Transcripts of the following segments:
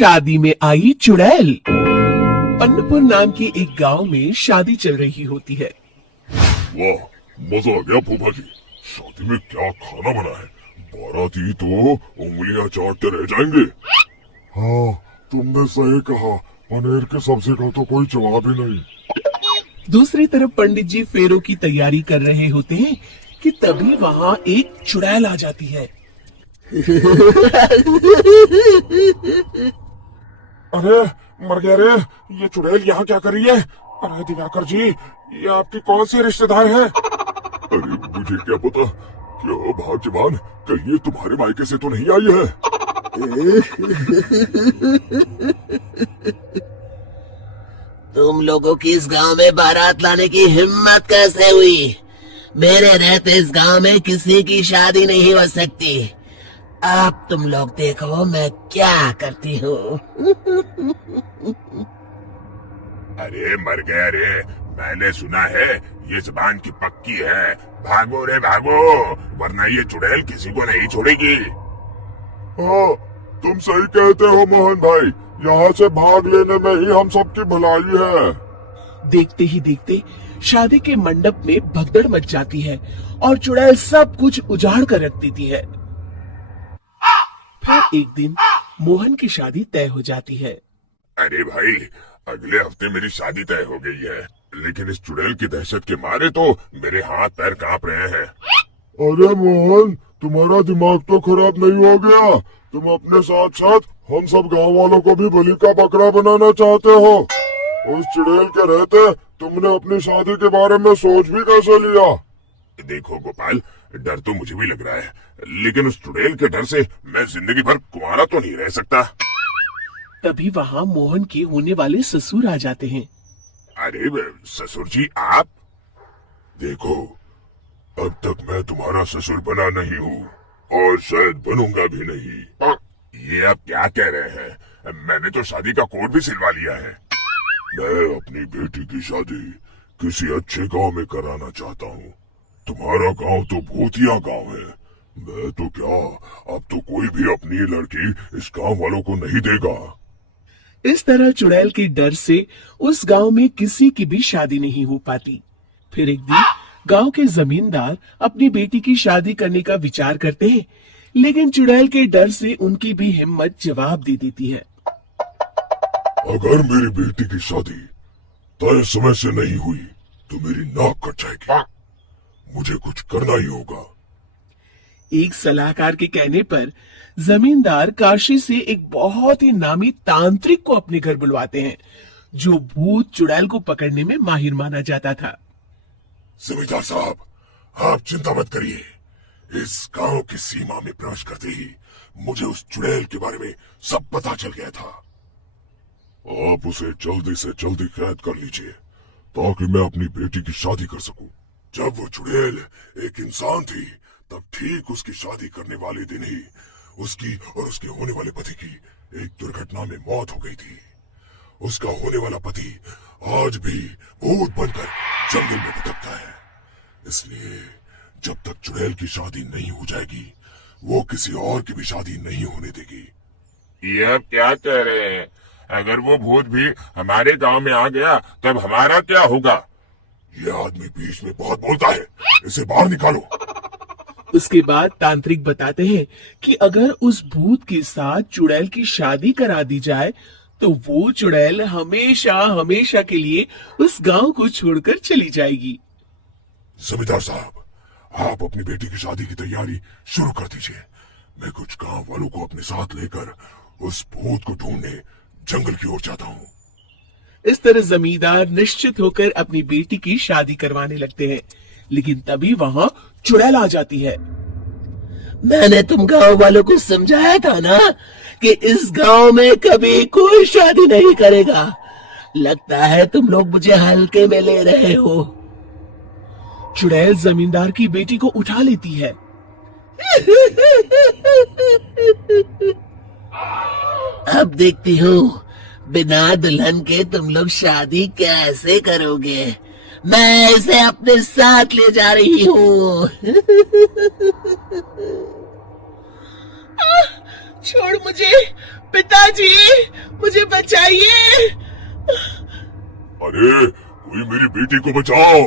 शादी में आई चुड़ैल। अन्नपुर नाम के एक गांव में शादी चल रही होती है। वाह, मजा आ गया फूफा जी। शादी में क्या खाना बना है, बाराती तो उंगलियां चाटते रह जाएंगे। हाँ, तुमने सही कहा, पनीर की सब्जी का तो कोई जवाब ही नहीं। दूसरी तरफ पंडित जी फेरों की तैयारी कर रहे होते हैं कि तभी वहाँ एक चुड़ैल आ जाती है। अरे मर गया रे, ये चुड़ैल यहाँ क्या कर रही है? अरे दिवाकर जी, ये आपकी कौन सी रिश्तेदार है? अरे मुझे क्या पता, क्या भाग्यवान, कहीं ये तुम्हारे मायके से तो नहीं आई है? तुम लोगों की इस गांव में बारात लाने की हिम्मत कैसे हुई? मेरे रहते इस गांव में किसी की शादी नहीं हो सकती। अब तुम लोग देखो मैं क्या करती हूँ। अरे मर गया रे, मैंने सुना है ये जबान की पक्की है। भागो रे भागो, वरना ये चुड़ैल किसी को नहीं छोड़ेगी। हाँ, तुम सही कहते हो मोहन भाई, यहाँ से भाग लेने में ही हम सबकी भलाई है। देखते ही देखते शादी के मंडप में भगदड़ मच जाती है और चुड़ैल सब कुछ उजाड़ कर रख देती है। फिर एक दिन मोहन की शादी तय हो जाती है। अरे भाई, अगले हफ्ते मेरी शादी तय हो गई है, लेकिन इस चुड़ैल की दहशत के मारे तो मेरे हाथ पैर कांप रहे हैं। अरे मोहन, तुम्हारा दिमाग तो खराब नहीं हो गया? तुम अपने साथ साथ हम सब गांव वालों को भी बलि का बकरा बनाना चाहते हो? उस चुड़ैल के रहते तुमने अपनी शादी के बारे में सोच भी कैसे लिया? देखो गोपाल, डर तो मुझे भी लग रहा है, लेकिन उस चुड़ैल के डर से मैं जिंदगी भर कुंवारा तो नहीं रह सकता। तभी वहाँ मोहन के होने वाले ससुर आ जाते हैं। अरे ससुर जी आप? देखो, अब तक मैं तुम्हारा ससुर बना नहीं हूँ और शायद बनूंगा भी नहीं। ये आप क्या कह रहे हैं? मैंने तो शादी का कोड भी सिलवा लिया है। मैं अपनी बेटी की शादी किसी अच्छे गांव में कराना चाहता हूँ। तुम्हारा गांव तो भूतिया गांव है। मैं तो क्या, अब तो कोई भी अपनी लड़की इस गांव वालों को नहीं देगा। इस तरह चुड़ैल के डर से उस गांव में किसी की भी शादी नहीं हो पाती। फिर एक दिन गांव के जमींदार अपनी बेटी की शादी करने का विचार करते हैं, लेकिन चुड़ैल के डर से उनकी भी हिम्मत जवाब दे देती है। अगर मेरी बेटी की शादी तय समय से नहीं हुई तो मेरी नाक कट जाएगी। मुझे कुछ करना ही होगा। एक सलाहकार के कहने पर जमींदार काशी से एक बहुत ही नामी तांत्रिक को अपने घर बुलवाते हैं, जो भूत चुड़ैल को पकड़ने में माहिर माना जाता था। जमींदार साहब, आप चिंता मत करिए। इस गांव की सीमा में प्रवेश करते ही मुझे उस चुड़ैल के बारे में सब पता चल गया था। आप उसे जल्दी से जल्दी कैद कर लीजिए ताकि मैं अपनी बेटी की शादी कर सकूं। जब वो चुड़ैल एक इंसान थी, तब ठीक उसकी शादी करने वाले दिन ही उसकी और उसके होने वाले पति की एक दुर्घटना में मौत हो गई थी। उसका होने वाला पति आज भी भूत बनकर जंगल में भटकता है। इसलिए जब तक चुड़ैल की शादी नहीं हो जाएगी, वो किसी और की भी शादी नहीं होने देगी। ये आप क्या कह रहे हैं? अगर वो भूत भी हमारे गांव में आ गया तब हमारा क्या होगा? ये आदमी बीच में बहुत बोलता है, इसे बाहर निकालो। उसके बाद तांत्रिक बताते हैं कि अगर उस भूत के साथ चुड़ैल की शादी करा दी जाए तो वो चुड़ैल हमेशा हमेशा के लिए उस गांव को छोड़कर चली जाएगी। जमींदार साहब, आप अपनी बेटी की शादी की तैयारी शुरू कर दीजिए। मैं कुछ गांव वालों को अपने साथ लेकर उस भूत को ढूंढने जंगल की ओर जाता हूँ। इस तरह जमींदार निश्चित होकर अपनी बेटी की शादी करवाने लगते हैं, लेकिन तभी वहाँ चुड़ैल आ जाती है। मैंने तुम गांव वालों को समझाया था ना कि इस गांव में कभी कोई शादी नहीं करेगा। लगता है तुम लोग मुझे हल्के में ले रहे हो। चुड़ैल जमींदार की बेटी को उठा लेती है। अब देखती हूँ बिना दुल्हन के तुम लोग शादी कैसे करोगे। मैं इसे अपने साथ ले जा रही हूँ। छोड़ मुझे, पिताजी, मुझे बचाइए। अरे कोई मेरी बेटी को बचाओ।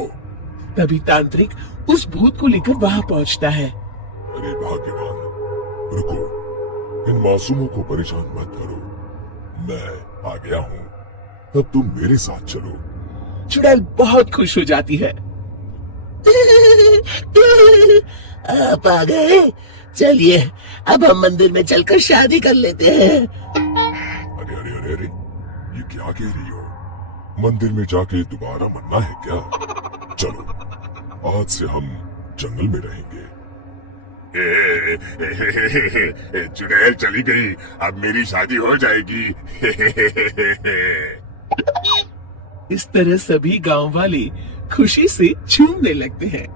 तभी तांत्रिक उस भूत को लेकर वहां पहुंचता है। अरे भाग्यवान, रुको, इन मासूमों को परेशान मत करो, मैं आ गया हूँ, अब तुम मेरे साथ चलो। चुड़ैल बहुत खुश हो जाती है। आप आ गए, चलिए अब हम मंदिर में चलकर शादी कर लेते हैं। अरे अरे अरे अरे, ये क्या कह रही हो? मंदिर में जाके दोबारा मरना है क्या? चलो, आज से हम जंगल में रहेंगे। चुड़ैल चली गई, अब मेरी शादी हो जाएगी। इस तरह सभी गांव वाले खुशी से झूमने लगते हैं।